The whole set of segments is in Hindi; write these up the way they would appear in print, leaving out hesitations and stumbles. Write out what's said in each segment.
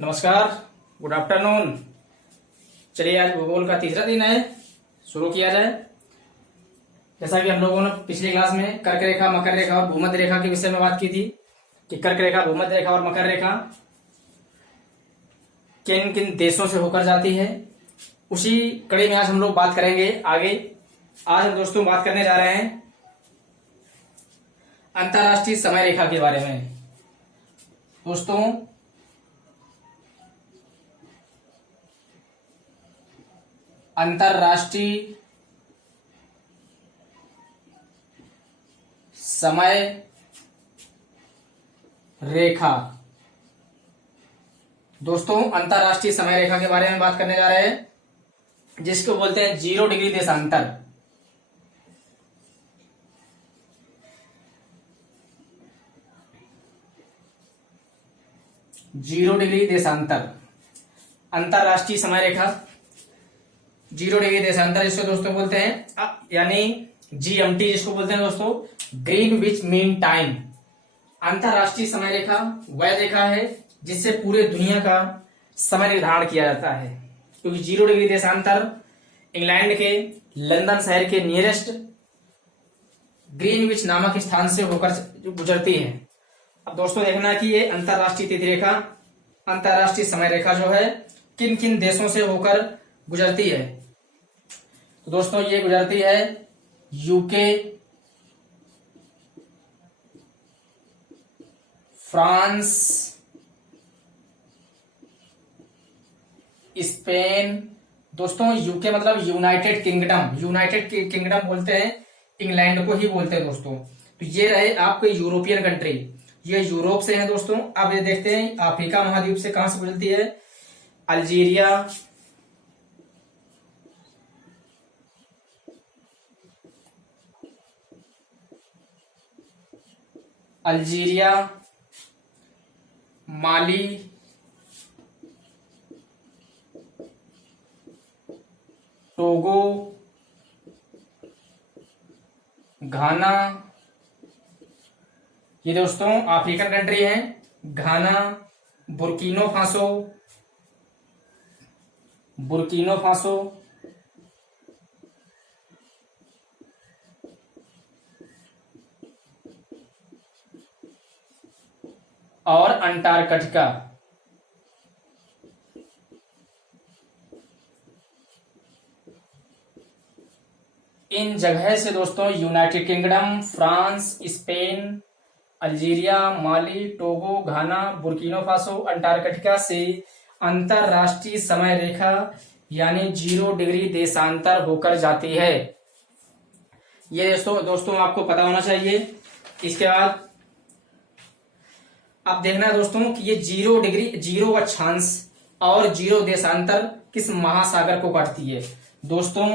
नमस्कार, गुड आफ्टरनून। चलिए आज भूगोल का तीसरा दिन है, शुरू किया जाए। जैसा कि हम लोगों ने पिछली क्लास में कर्क रेखा, मकर रेखा और भूमध्य रेखा के विषय में बात की थी कि कर्क रेखा, भूमध्य रेखा और मकर रेखा किन किन देशों से होकर जाती है, उसी कड़ी में आज हम लोग बात करेंगे आगे। आज हम दोस्तों बात करने जा रहे हैं अंतरराष्ट्रीय समय रेखा के बारे में। दोस्तों, अंतरराष्ट्रीय समय रेखा। दोस्तों, अंतरराष्ट्रीय समय रेखा के बारे में बात करने जा रहे हैं, जिसको बोलते हैं 0 डिग्री देशांतर। जीरो डिग्री देशांतर अंतरराष्ट्रीय समय रेखा 0 डिग्री देशांतर जिसको दोस्तों बोलते हैं, यानी GMT जिसको बोलते हैं दोस्तों, ग्रीनविच मीन टाइम। अंतरराष्ट्रीय समय रेखा वह रेखा है जिससे पूरे दुनिया का समय निर्धारण किया जाता है, क्योंकि 0 डिग्री देशांतर इंग्लैंड के लंदन शहर के नियरेस्ट ग्रीनविच नामक स्थान से होकर गुजरती है। अब दोस्तों देखना कि ये अंतरराष्ट्रीय तिथि रेखा, अंतरराष्ट्रीय समय रेखा जो है किन किन देशों से होकर गुजरती है। तो दोस्तों ये गुजरती है यूके, फ्रांस, स्पेन। दोस्तों यूके मतलब यूनाइटेड किंगडम, यूनाइटेड किंगडम बोलते हैं, इंग्लैंड को ही बोलते हैं दोस्तों। तो ये रहे आपके यूरोपियन कंट्री, ये यूरोप से हैं दोस्तों। अब ये देखते हैं अफ्रीका महाद्वीप से कहां से गुजरती है। Algeria, Algeria, Mali, Togo, Ghana. ये दोस्तों अफ्रीकन कंट्री है। Ghana, Burkina Faso, Burkina Faso, और अंटार्कटिका। इन जगह से दोस्तों United Kingdom, France, Spain, Algeria, Mali, Togo, Ghana, Burkina Faso, Antarctica से अंतरराष्ट्रीय समय रेखा यानी 0 डिग्री देशांतर होकर जाती है। ये दोस्तों आपको पता होना चाहिए। इसके बाद अब देखना है दोस्तों कि ये 0 डिग्री, 0 अक्षांश और 0 देशांतर किस महासागर को काटती है। दोस्तों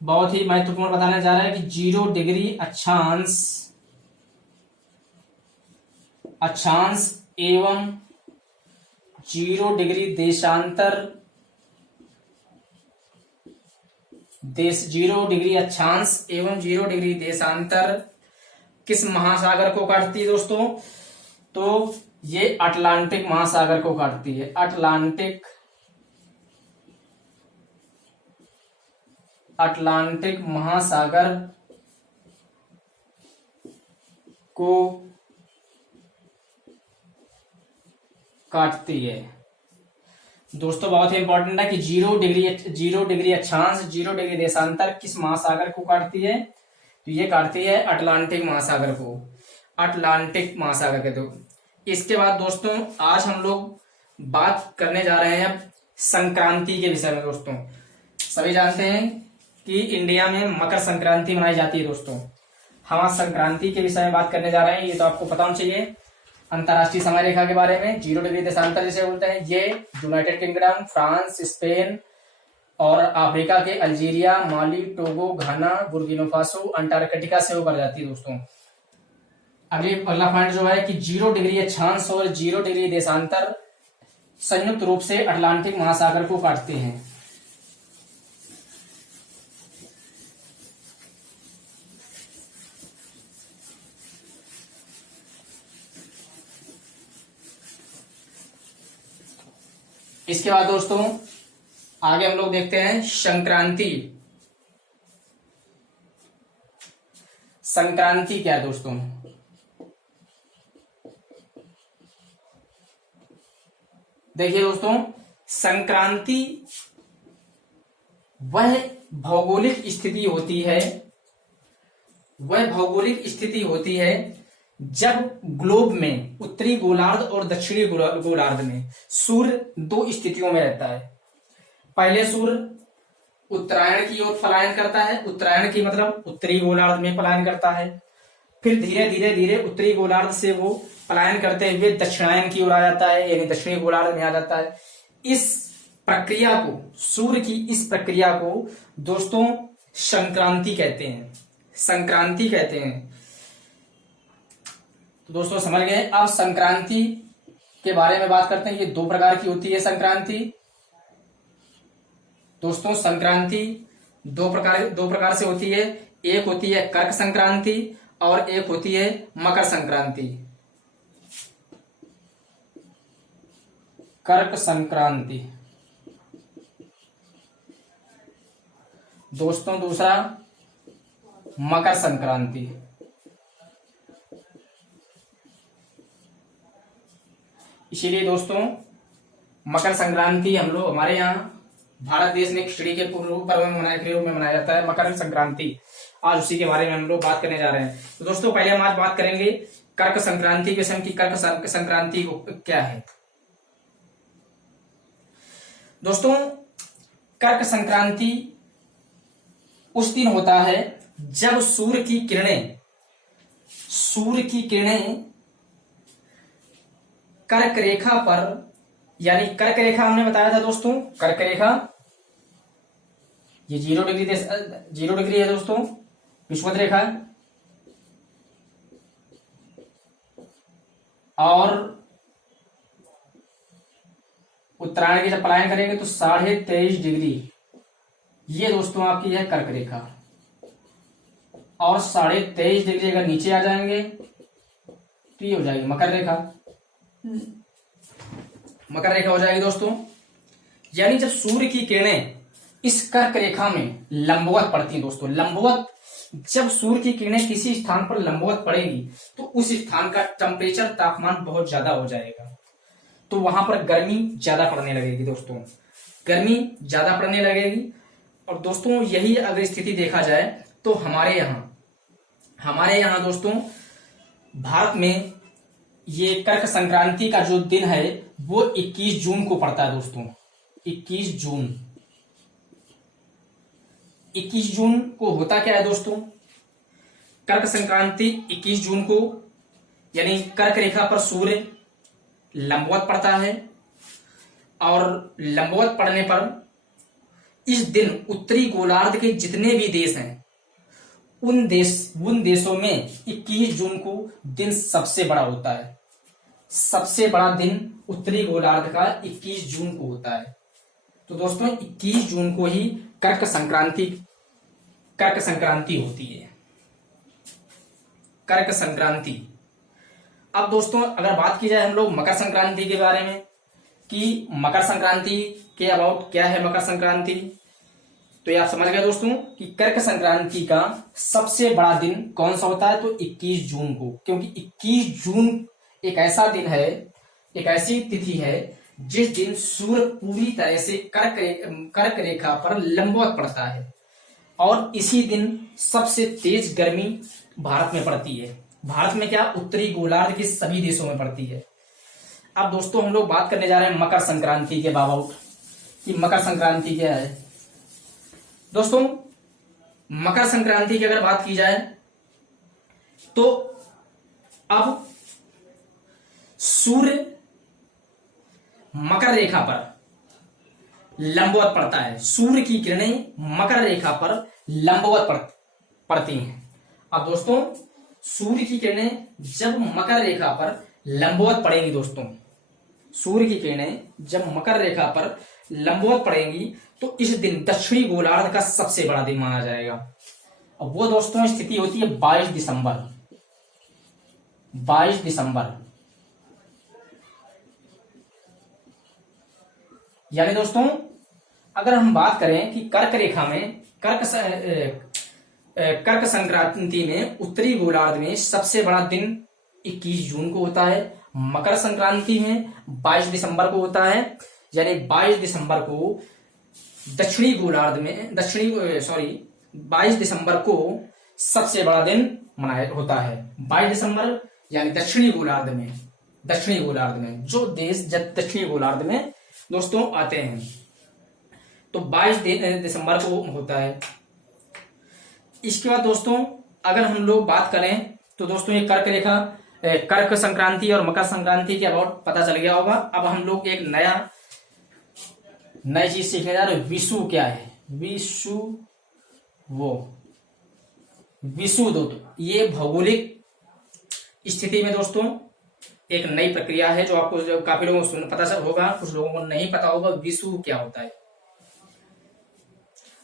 बहुत ही महत्वपूर्ण बताने जा रहा है कि 0 डिग्री अक्षांश एवं 0 डिग्री देशांतर 0 डिग्री अक्षांश एवं 0 डिग्री देशांतर किस महासागर को काटती है दोस्तों। तो ये अटलांटिक महासागर को काटती है। अटलांटिक महासागर को काटती है। दोस्तों बहुत ही इंपॉर्टेंट है कि 0 डिग्री अक्षांश, 0 डिग्री देशांतर किस महासागर को काटती है। तो ये काटती है अटलांटिक महासागर को, अटलांटिक महासागर के। तो इसके बाद दोस्तों आज हम लोग बात करने जा रहे हैं संक्रांति के विषय में। दोस्तों सभी जानते हैं कि इंडिया में मकर संक्रांति मनाई जाती है। दोस्तों हम आज संक्रांति के विषय में बात करने जा रहे हैं, ये तो आपको पता होना चाहिए। अंतरराष्ट्रीय समय रेखा के बारे में 0 डिग्री देशांतर जिसे बोलते हैं, ये यूनाइटेड किंगडम, फ्रांस, स्पेन और अफ्रीका के अल्जीरिया, माली, टोगो, घाना, बुर्किना फासो, अंटार्कटिका से होकर जाती है। दोस्तों अगला पॉइंट जो है कि 0 डिग्री अक्षांश और 0 डिग्री देशांतर संयुक्त रूप से अटलांटिक महासागर को काटते हैं। इसके बाद दोस्तों आगे हम लोग देखते हैं संक्रांति। संक्रांति क्या है दोस्तों? देखिए दोस्तों, संक्रांति वह भौगोलिक स्थिति होती है, वह भौगोलिक स्थिति होती है जब ग्लोब में उत्तरी गोलार्ध और दक्षिणी गोलार्ध में सूर्य दो स्थितियों में रहता है। पहले सूर्य उत्तरायण की ओर पलायन करता है, उत्तरायण की मतलब उत्तरी गोलार्ध में पलायन करता है, फिर धीरे धीरे धीरे उत्तरी गोलार्ध से वो पलायन करते हुए दक्षिणायन की ओर आ जाता है, यानी दक्षिणी गोलार्ध में आ जाता है। इस प्रक्रिया को, सूर्य की इस प्रक्रिया को दोस्तों संक्रांति कहते हैं, संक्रांति कहते हैं। तो दोस्तों समझ गए। अब संक्रांति के बारे में बात करते हैं। ये दो प्रकार की होती है संक्रांति। दोस्तों संक्रांति दो प्रकार से होती है। एक होती है कर्क संक्रांति और एक होती है मकर संक्रांति। कर्क संक्रांति दोस्तों, दूसरा मकर संक्रांति। इसीलिए दोस्तों मकर संक्रांति हम लोग हमारे यहाँ भारत देश में खिचड़ी के पूर्व पर्व में मनाया जाता है मकर संक्रांति। आज उसी के बारे में हम लोग बात करने जा रहे हैं। तो दोस्तों पहले हम आज बात करेंगे कर्क संक्रांति के समय की कर्क संक्रांति को क्या है। दोस्तों कर्क संक्रांति उस दिन होता है जब सूर्य की किरणें कर्क रेखा पर, यानी कर्क रेखा हमने बताया था दोस्तों, कर्क रेखा ये 0 डिग्री है दोस्तों, विषुवत रेखा है, और उत्तरायण की जब पलायन करेंगे तो 23.5 डिग्री, ये दोस्तों आपकी है कर्क रेखा। और 23.5 डिग्री अगर नीचे आ जाएंगे तो ये हो जाएगी मकर रेखा। मकर रेखा हो जाएगी दोस्तों। यानी जब सूर्य की किरणें इस कर्क रेखा में लंबवत पड़ती हैं दोस्तों, लंबवत, जब सूर्य की किरणें किसी स्थान पर लंबवत पड़ेगी तो उस स्थान का टेम्परेचर, तापमान बहुत ज्यादा हो जाएगा, तो वहां पर गर्मी ज्यादा पड़ने लगेगी दोस्तों, गर्मी ज्यादा पड़ने लगेगी। और दोस्तों यही अगर स्थिति देखा जाए तो हमारे यहाँ दोस्तों भारत में ये कर्क संक्रांति का जो दिन है वो 21 जून को पड़ता है दोस्तों। 21 जून को होता क्या है दोस्तों? कर्क संक्रांति 21 जून को, यानी कर्क रेखा पर सूर्य लंबवत पड़ता है, और लंबवत पड़ने पर इस दिन उत्तरी गोलार्ध के जितने भी देश हैं उन देशों में 21 जून को दिन सबसे बड़ा होता है। सबसे बड़ा दिन उत्तरी गोलार्ध का 21 जून को होता है। तो दोस्तों 21 जून को ही कर्क संक्रांति होती है, कर्क संक्रांति। अब दोस्तों अगर बात की जाए हम लोग मकर संक्रांति के बारे में कि मकर संक्रांति के अबाउट क्या है मकर संक्रांति, तो ये आप समझ गए दोस्तों कि कर्क संक्रांति का सबसे बड़ा दिन कौन सा होता है, तो 21 जून को, क्योंकि 21 जून एक ऐसा दिन है, एक ऐसी तिथि है जिस दिन सूर्य पूरी तरह से कर्क रेखा पर लंबवत पड़ता है, और इसी दिन सबसे तेज गर्मी भारत में पड़ती है। भारत में क्या, उत्तरी गोलार्ध के सभी देशों में पड़ती है। अब दोस्तों हम लोग बात करने जा रहे हैं मकर संक्रांति के अबाउट कि मकर संक्रांति क्या है। दोस्तों मकर संक्रांति की अगर बात की जाए तो अब सूर्य मकर रेखा पर लंबवत पड़ता है, सूर्य की किरणें मकर रेखा पर लंबवत पड़ती हैं। अब दोस्तों सूर्य की किरणें जब मकर रेखा पर लंबवत पड़ेंगी, दोस्तों सूर्य की किरणें जब मकर रेखा पर लंबवत पड़ेंगी तो इस दिन दक्षिणी गोलार्ध का सबसे बड़ा दिन माना जाएगा। और वो दोस्तों स्थिति होती है 22 दिसंबर। 22 दिसंबर यानी दोस्तों अगर हम बात करें कि कर्क रेखा में कर्क संक्रांति में उत्तरी गोलार्ध में सबसे बड़ा दिन 21 जून को होता है। मकर संक्रांति में 22 दिसंबर को होता है। यानी 22 दिसंबर को दक्षिणी गोलार्ध में 22 दिसंबर को सबसे बड़ा दिन मनाया होता है। 22 दिसंबर यानी दक्षिणी गोलार्ध में जो देश दक्षिणी गोलार्ध में दोस्तों आते हैं, तो 22 दिसंबर को होता है। इसके बाद दोस्तों अगर हम लोग बात करें तो दोस्तों ये कर्क संक्रांति और मकर संक्रांति के अबाउट पता चल गया होगा। अब हम लोग एक नई चीज सीखने जा रहे हैं। विषु क्या है? विषुवत ये भौगोलिक स्थिति में दोस्तों एक नई प्रक्रिया है जो आपको काफी लोगों को पता होगा, कुछ लोगों को नहीं पता होगा विषु क्या होता है।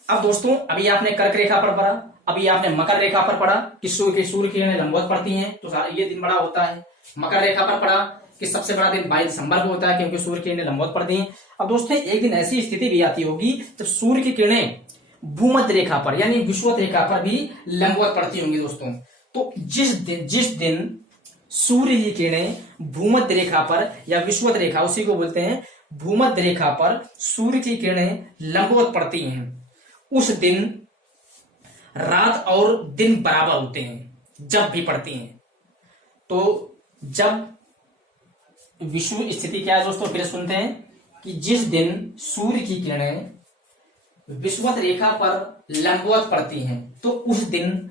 अब दोस्तों अभी आपने कर्क रेखा पर पढ़ा, अभी आपने मकर रेखा पर पढ़ा कि सूर्य किरणें लंबवत पड़ती हैं तो ये दिन बड़ा होता है। मकर रेखा पर पढ़ा कि सबसे बड़ा दिन 22 दिसंबर को होता है क्योंकि सूर्य किरणें लंबवत पड़ती हैं। अब दोस्तों एक दिन ऐसी स्थिति भी आती होगी जब सूर्य की किरणें भूमध्य रेखा पर यानी विषुवत रेखा पर भी लंबवत पड़ती होंगी दोस्तों। तो जिस दिन सूर्य की किरणें भूमध्य रेखा पर या विषुवत रेखा उसी को बोलते हैं भूमध्य रेखा पर सूर्य की किरणें लंबवत पड़ती हैं, उस दिन रात और दिन बराबर होते हैं जब भी पड़ती हैं। तो जब विषुव स्थिति क्या है दोस्तों, फिर सुनते हैं कि जिस दिन सूर्य की किरणें विषुवत रेखा पर लंबवत पड़ती हैं तो उस दिन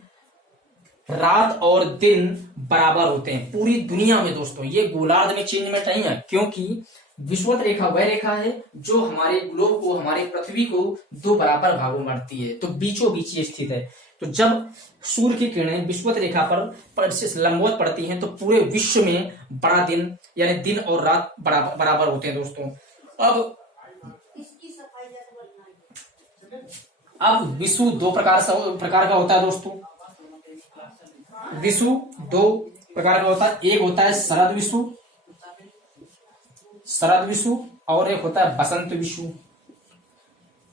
रात और दिन बराबर होते हैं पूरी दुनिया में दोस्तों। ये गोलार्ध में चेंजमेंट नहीं है क्योंकि विषुवत रेखा वह रेखा है जो हमारे ग्लोब को, हमारे पृथ्वी को दो बराबर भागों में बांटती है, तो बीचों बीच ये स्थित है। तो जब सूर्य की किरणें विषुवत रेखा पर लंबवत पड़ती हैं तो पूरे विश्व में बड़ा दिन यानी दिन और रात बराबर होते हैं दोस्तों। अब विषु दो प्रकार का होता है दोस्तों। विषु दो प्रकार का होता है, एक होता है शरद विषु और एक होता है बसंत विषु।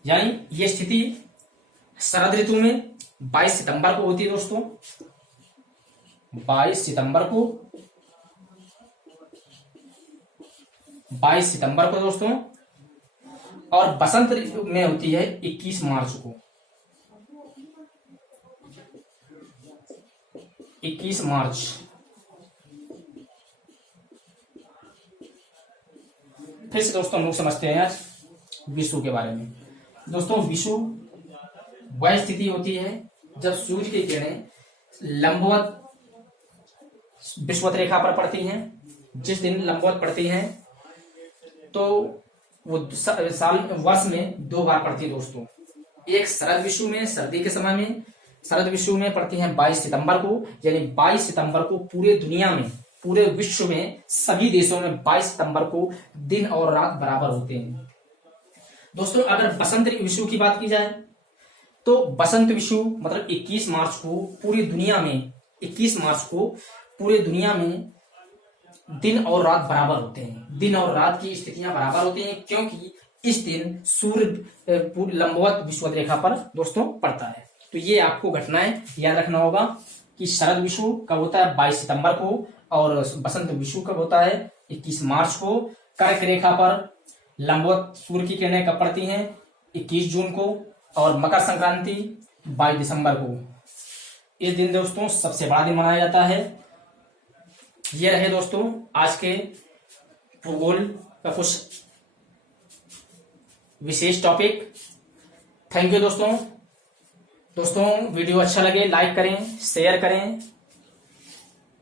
यानी ये स्थिति शरद ऋतु में 22 सितंबर को होती है दोस्तों, 22 सितंबर को दोस्तों। और बसंत ऋतु में होती है 21 मार्च को। 21 मार्च। फिर से दोस्तों हम लोग समझते हैं आज विषु के बारे में। दोस्तों विषु वह स्थिति होती है जब सूर्य की किरणें लंबवत विषुवत रेखा पर पड़ती हैं। जिस दिन लंबवत पड़ती हैं तो वो वर्ष में दो बार पड़ती है दोस्तों। एक शरद विषु में सर्दी के समय में शरद विषु में पड़ती है 22 सितंबर को, यानी 22 सितंबर को पूरे दुनिया में, पूरे विश्व में सभी देशों में 22 सितंबर को दिन और रात बराबर होते हैं दोस्तों। अगर बसंत विषु की बात की जाए तो बसंत विषु मतलब 21 मार्च को पूरी दुनिया में, 21 मार्च को पूरे दुनिया में दिन और रात बराबर होते हैं। दिन और रात की स्थितियां बराबर होती हैं क्योंकि इस दिन सूर्य लंबवत विषुवत रेखा पर दोस्तों पड़ता है। तो ये आपको घटनाएं याद रखना होगा कि शरद विषु कब होता है 22 सितंबर को और बसंत विषु कब होता है 21 मार्च को। कर्क रेखा पर लंबवत सूर्य की किरणें कब पड़ती हैं 21 जून को और मकर संक्रांति 22 दिसंबर को। इस दिन दोस्तों सबसे बड़ा दिन मनाया जाता है। ये रहे दोस्तों आज के भूगोल का कुछ विशेष टॉपिक। थैंक यू दोस्तों। वीडियो अच्छा लगे लाइक करें, शेयर करें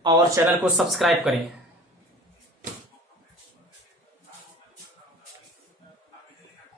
और चैनल को सब्सक्राइब करें।